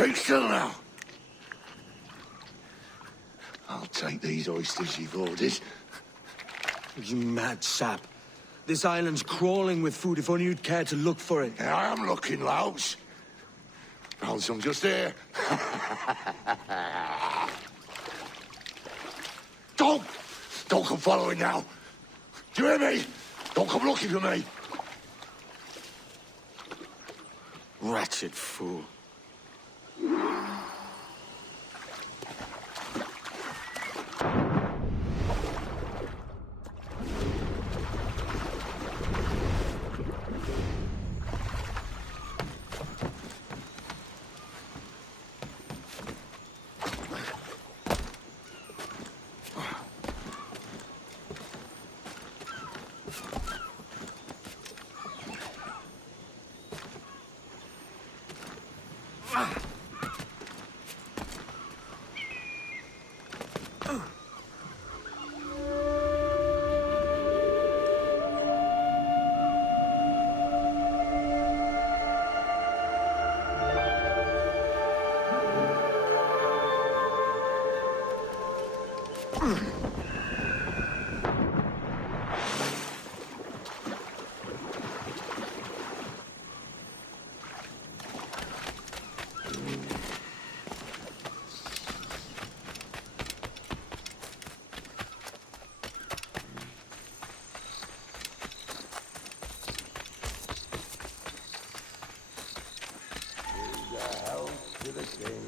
Keep still now. I'll take these oysters you've ordered. You mad sap. This island's crawling with food if only you'd care to look for it. I am looking, Louts. Found some just here. Don't come following now. Do you hear me? Don't come looking for me. Wretched fool. To the king,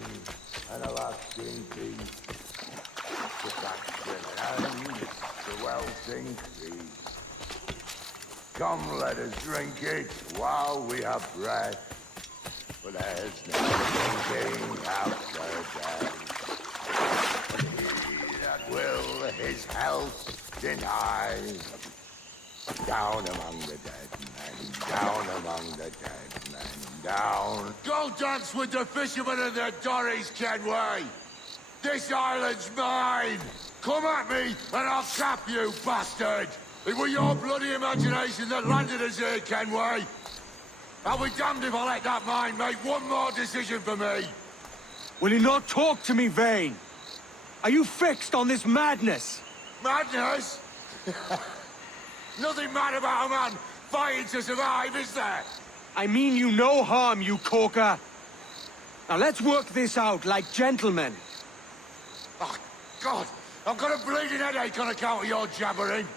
and a lasting peace. The faction and the wealth increase. Come, let us drink it while we have breath. For there's no drinking after death. He that will his health deny. Down among the dead men, down among the dead men, down. Go dance with the fishermen and their dories, Kenway! This island's mine! Come at me, and I'll cap you, bastard! It was your bloody imagination that landed us here, Kenway! I'll be damned if I let that mind make one more decision for me! Will you not talk to me, Vane? Are you fixed on this madness? Madness? Nothing mad about a man fighting to survive, is there? I mean you no harm, you corker. Now let's work this out like gentlemen. Oh, God! I've got a bleeding headache on account of your jabbering.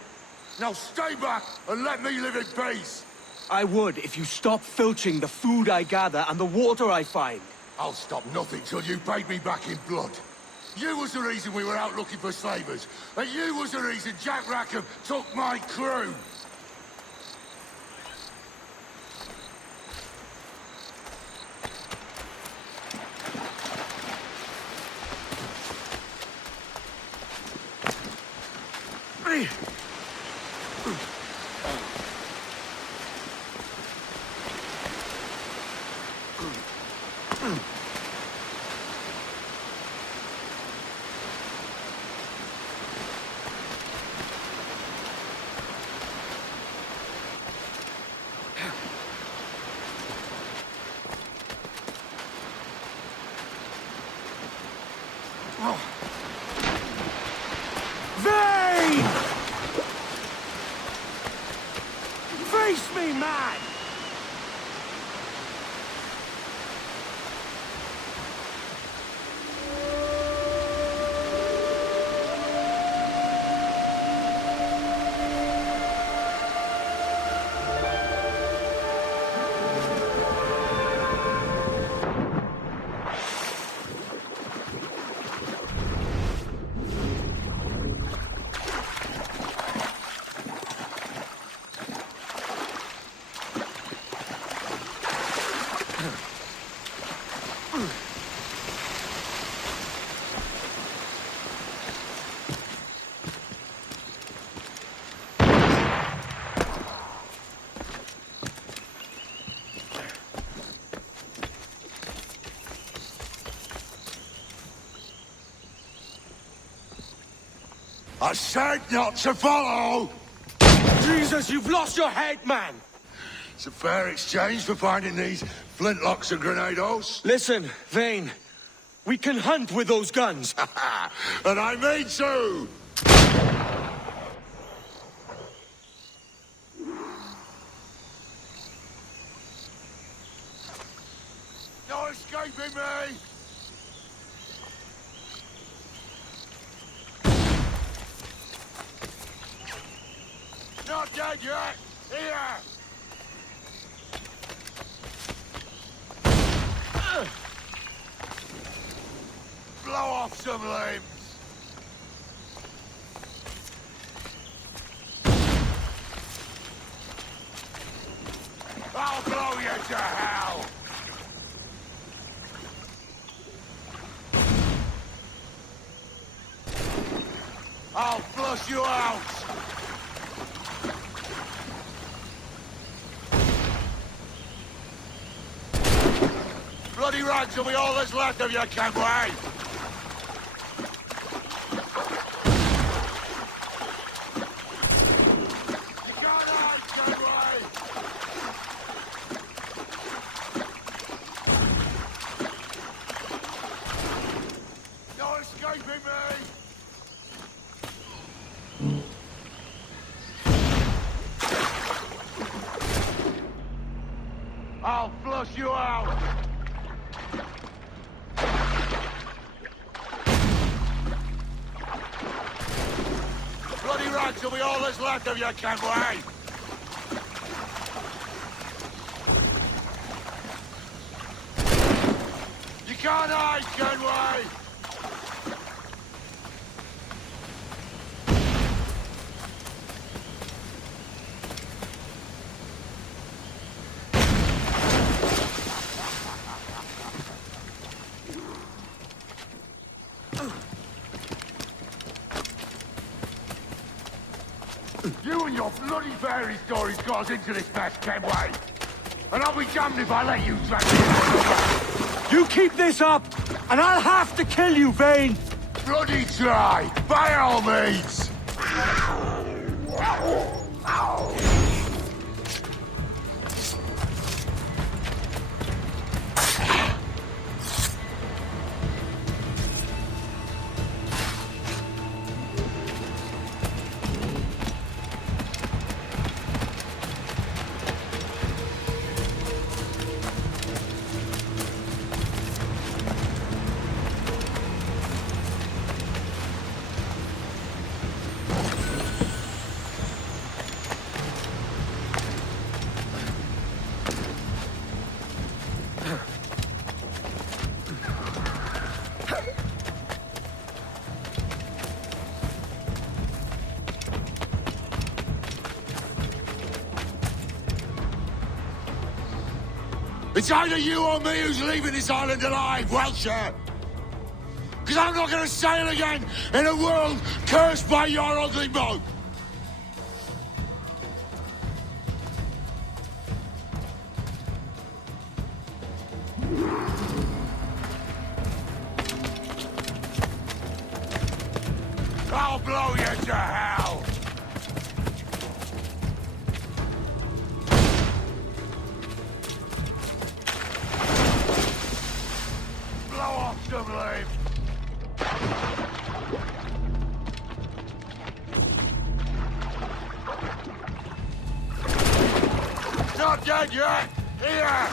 Now stay back and let me live in peace. I would if you stop filching the food I gather and the water I find. I'll stop nothing till you paid me back in blood. You was the reason we were out looking for slavers, and you was the reason Jack Rackham took my crew. Vane! Face me, man! I said not to follow! Jesus, you've lost your head, man! It's a fair exchange for finding these flintlocks and grenados. Listen, Vane. We can hunt with those guns. And I mean to! No escaping me! Not dead yet! Here! Blow off some limbs! I'll blow you to hell! I'll flush you out! Bloody rags will be all that's left of you, Kenway! You can't hide, Kenway! No escaping me! I'll flush you out! Bloody rags will be all that's left of you, Kenway! You can't hide, Kenway! You and your bloody fairy stories got us into this mess, Kenway. And I'll be damned if I let you drag me. You keep this up, and I'll have to kill you, Vane! Bloody try, by all means. It's either you or me who's leaving this island alive, Welcher. Because I'm not going to sail again in a world cursed by your ugly mug. I'll blow you to hell. Some life. Not dead yet! Here!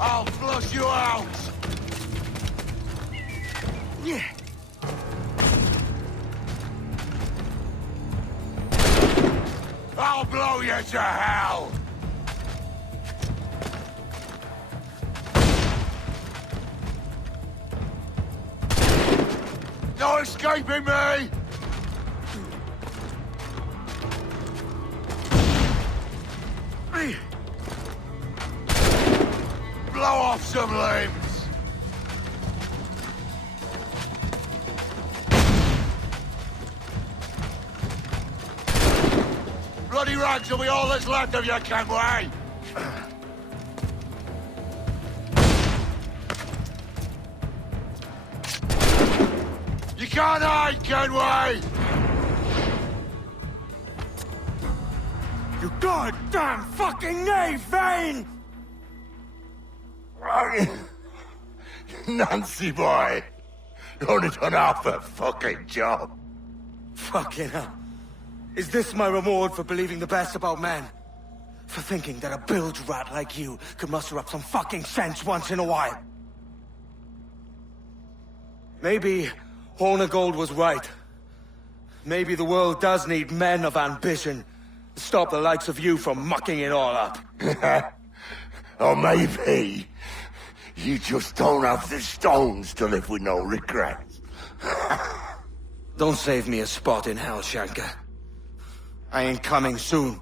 I'll flush you out! Yeah. I'll blow you to hell! No escaping me! Blow off some limbs! Bloody rags will be all that's left of you, Kenway! You can't hide, can we? You goddamn fucking knave, Vane! Nancy boy, you only done half a fucking job. Fucking hell. Is this my reward for believing the best about men? For thinking that a bilge rat like you could muster up some fucking sense once in a while? Maybe Horn of Gold was right. Maybe the world does need men of ambition to stop the likes of you from mucking it all up. Or maybe you just don't have the stones to live with no regrets. Don't save me a spot in hell, Shanka. I ain't coming soon.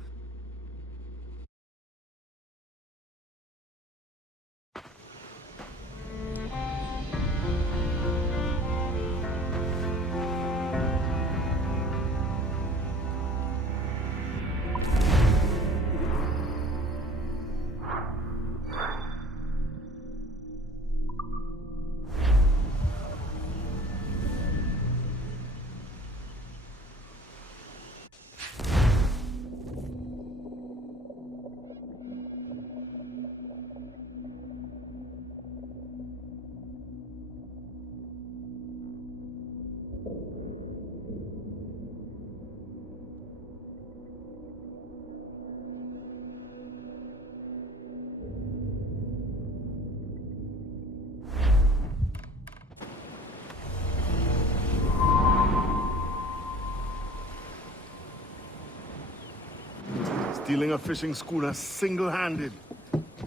Stealing a fishing schooner single-handed.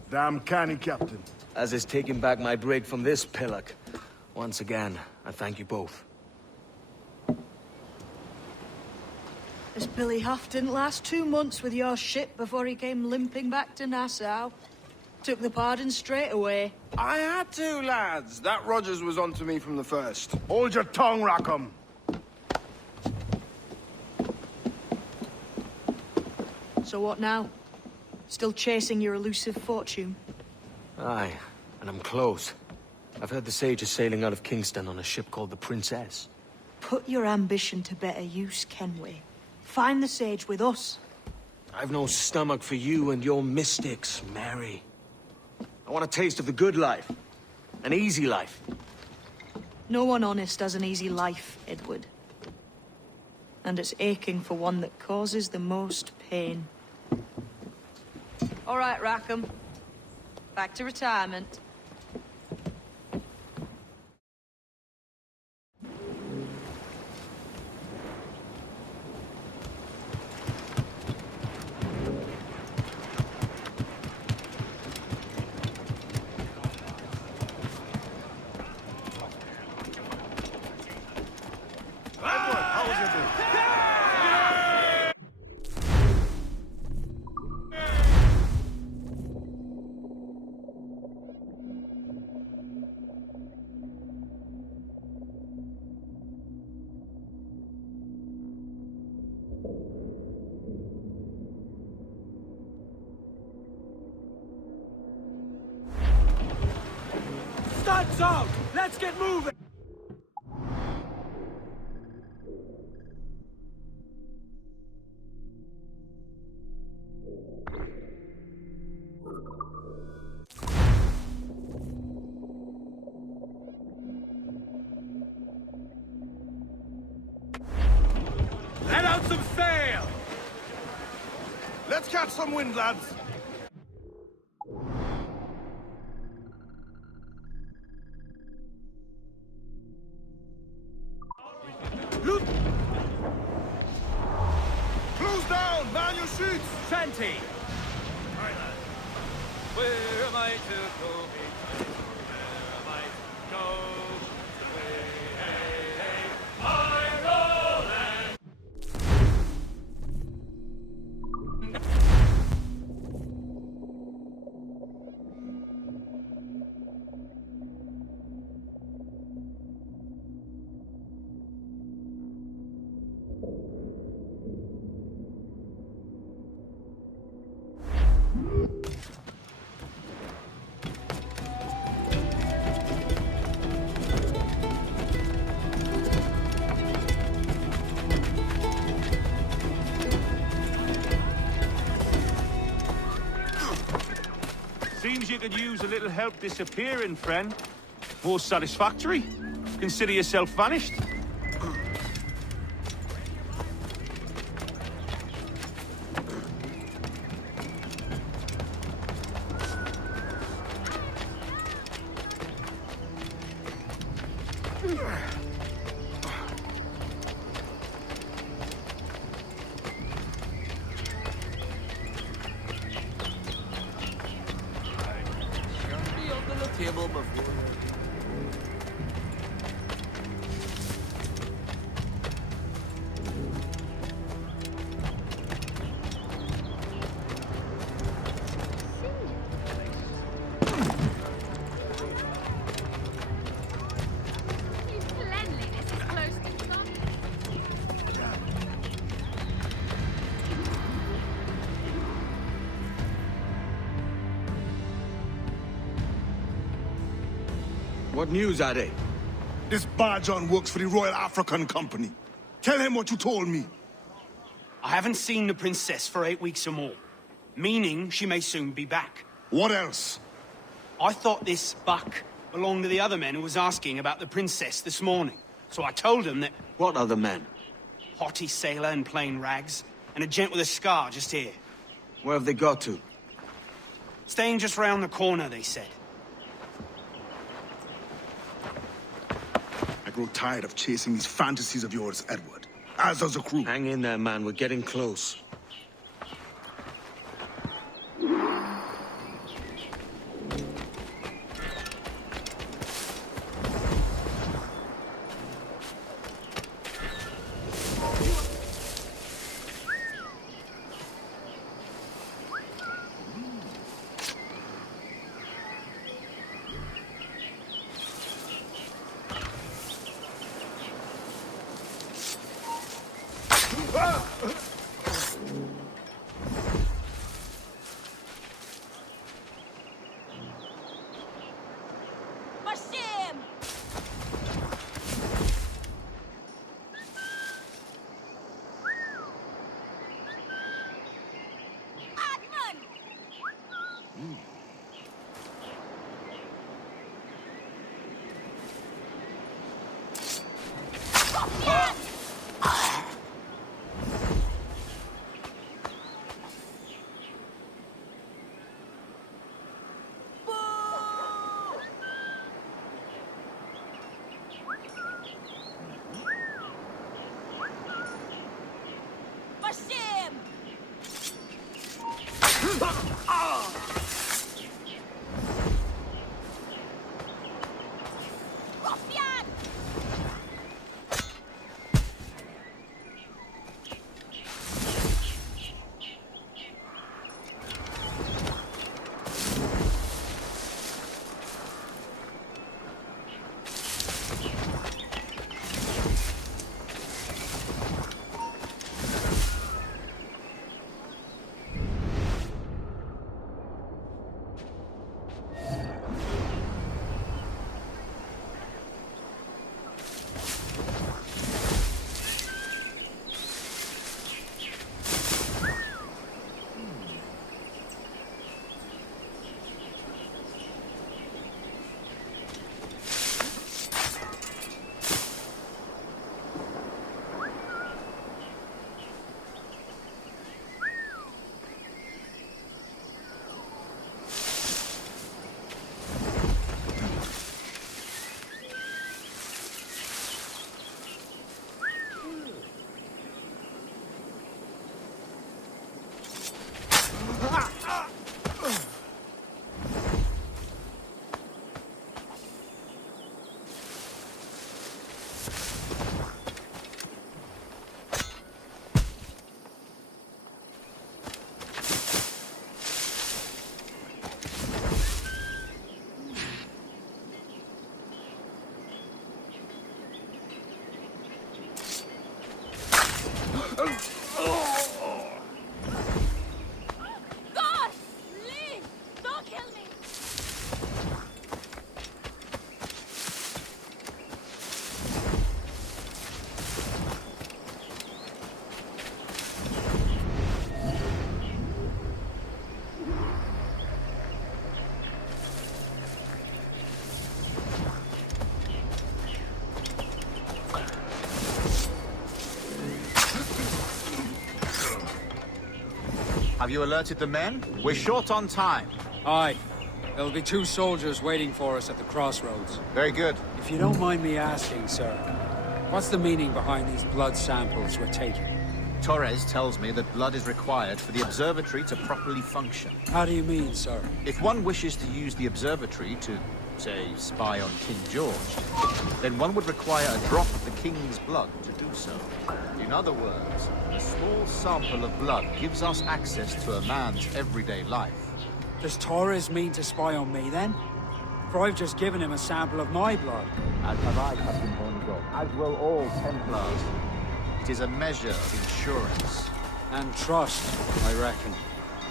Damn canny, Captain. As is taking back my brig from this pillock. Once again, I thank you both. This Billy Huff didn't last 2 months with your ship before he came limping back to Nassau. Took the pardon straight away. I had to, lads. That Rogers was onto me from the first. Hold your tongue, Rackham. So what now? Still chasing your elusive fortune? Aye, and I'm close. I've heard the Sage is sailing out of Kingston on a ship called the Princess. Put your ambition to better use, Kenway. Find the Sage with us. I've no stomach for you and your mystics, Mary. I want a taste of the good life. An easy life. No one honest has an easy life, Edward. And it's aching for one that causes the most pain. All right, Rackham. Back to retirement. Studs out! Let's get moving! Let out some sail! Let's catch some wind, lads. Look! Close down! Man your shoots! Shanty! Where am I to go? Where am I to go? Hey, hey, hey, I'm rolling. you could use a little help disappearing, friend. More satisfactory. Consider yourself vanished. Table before. What news are they? This Barjon works for the Royal African Company. Tell him what you told me. I haven't seen the princess for 8 weeks or more, meaning she may soon be back. What else? I thought this buck belonged to the other men who was asking about the princess this morning. So I told him that What other men? haughty sailor in plain rags, and a gent with a scar just here. Where have they got to? Staying just round the corner, they said. I grow tired of chasing these fantasies of yours, Edward. As does the crew. Hang in there, man. We're getting close. Have you alerted the men? We're short on time. Aye. There'll be 2 soldiers waiting for us at the crossroads. Very good. If you don't mind me asking, sir, what's the meaning behind these blood samples we're taking? Torres tells me that blood is required for the observatory to properly function. How do you mean, sir? If one wishes to use the observatory to, say, spy on King George, then one would require a drop of the King's blood to do so. In other words, a small sample of blood gives us access to a man's everyday life. Does Torres mean to spy on me, then? For I've just given him a sample of my blood. As have I, Captain Hornigold, as will all Templars. It is a measure of insurance. And trust, I reckon.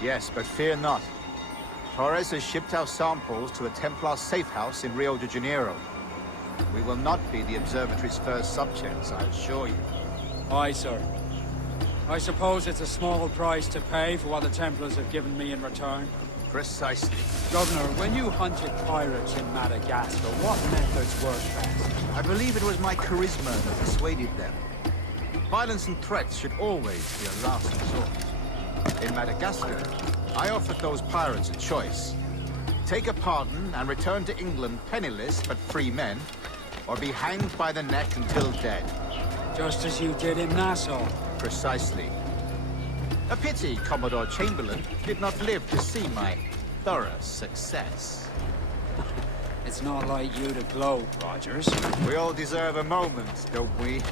Yes, but fear not. Torres has shipped our samples to a Templar safe house in Rio de Janeiro. We will not be the observatory's first subjects, I assure you. Aye, sir. I suppose it's a small price to pay for what the Templars have given me in return. Precisely. Governor, when you hunted pirates in Madagascar, what methods worked best? I believe it was my charisma that persuaded them. Violence and threats should always be a last resort. In Madagascar, I offered those pirates a choice. Take a pardon and return to England penniless but free men, or be hanged by the neck until dead. Just as you did in Nassau. Precisely. A pity Commodore Chamberlain did not live to see my thorough success. It's not like you to gloat, Rogers. We all deserve a moment, don't we?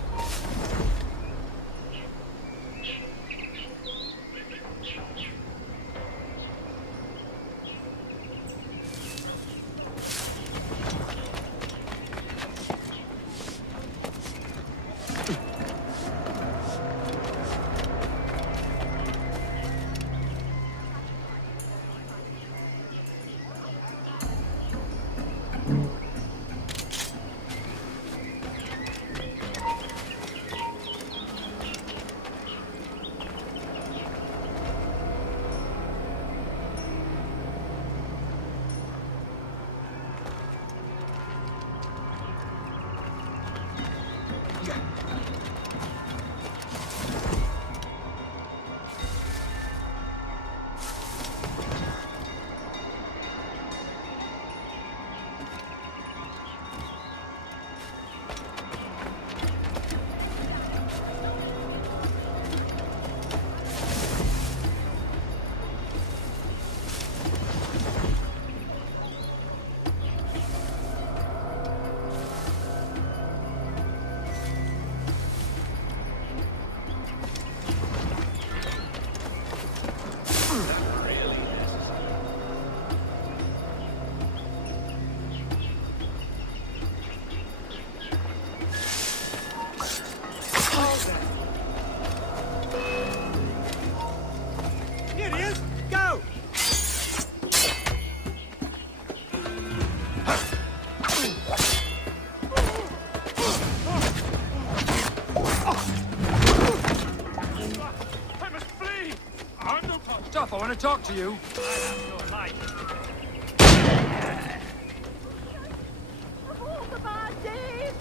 I want to talk to you. I have your life. Of all the bad days!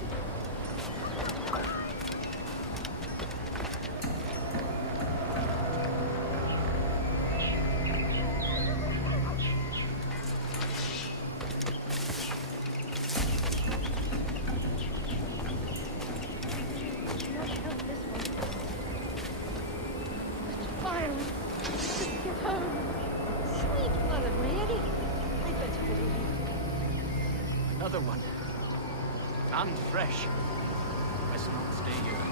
Another one. And fresh. Best not stay here.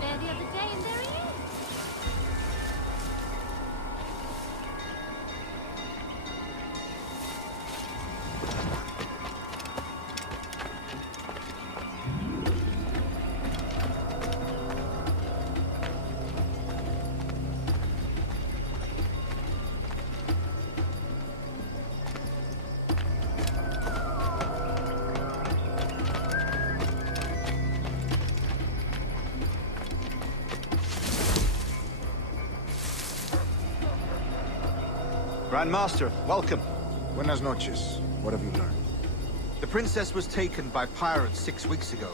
There the other day, and there he is. Grandmaster, welcome. Buenas noches. What have you learned? The princess was taken by pirates 6 weeks ago,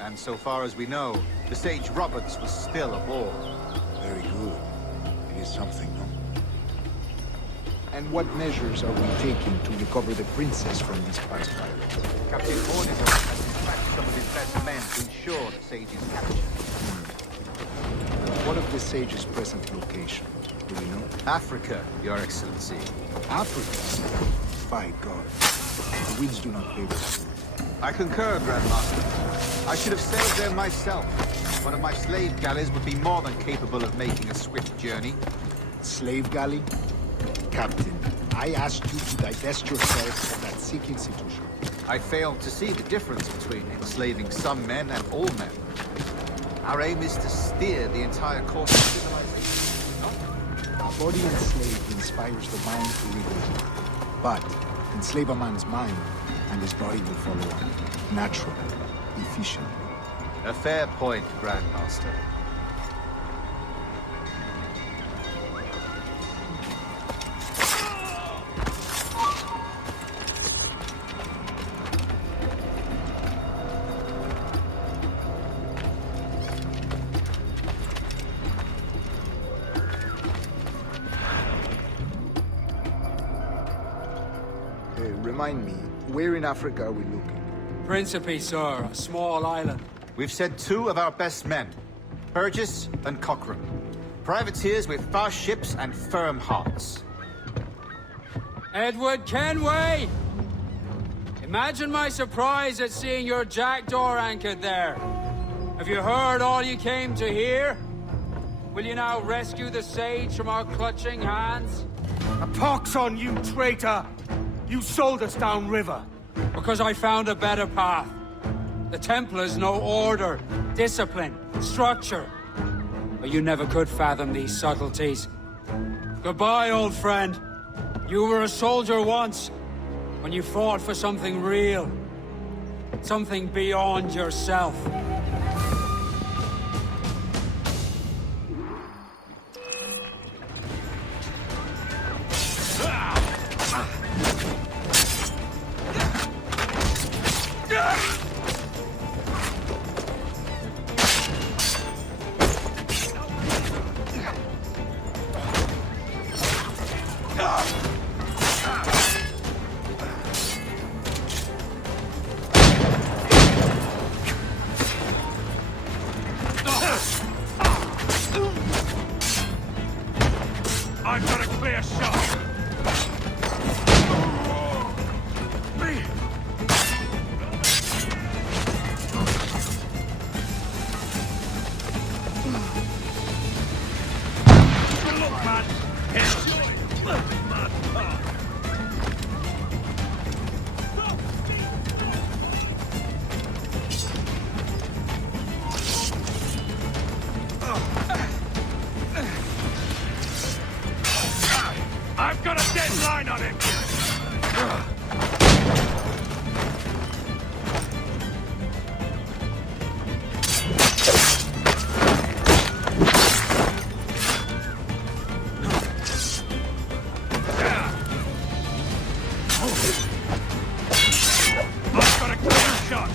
and so far as we know, the Sage Roberts was still aboard. something, no? And what measures are we taking to recover the princess from these past pirates? Captain Hornigold has dispatched some of his best men to ensure the Sage's capture. What of the Sage's present location? Do you know? Africa, Your Excellency. Africa? By God. The winds do not favor us. I concur, Grandmaster. I should have sailed there myself. One of my slave galleys would be more than capable of making a swift journey. Slave galley? Captain, I asked you to divest yourself of that sick institution. I failed to see the difference between enslaving some men and all men. Our aim is to steer the entire course of civilization. A body enslaved inspires the mind to rebel. But enslave a man's mind, and his body will follow on. Naturally, efficiently. A fair point, Grandmaster. Remind me, where in Africa are we looking? Principe, sir, a small island. We've sent 2 of our best men, Burgess and Cochrane. Privateers with fast ships and firm hearts. Edward Kenway! Imagine my surprise at seeing your jackdaw anchored there. Have you heard all you came to hear? Will you now rescue the Sage from our clutching hands? A pox on you, traitor! You sold us downriver. Because I found a better path. The Templars know order, discipline, structure. But you never could fathom these subtleties. Goodbye, old friend. You were a soldier once, when you fought for something real. Something beyond yourself. I've got a clear shot. Look, man. Enjoy my part. I've got a deadline on him! I've got a clear shot!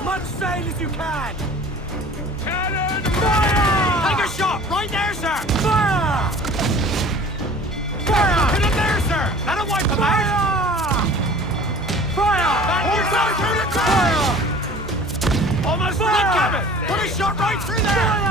as much sail as you can! Cannon! Fire! Take a shot! Right there, sir! Fire! Fire! Hit him there, sir! That'll wipe him out! Fire! Fire! Almost Fire! cabin! Put a shot right through there! Fire!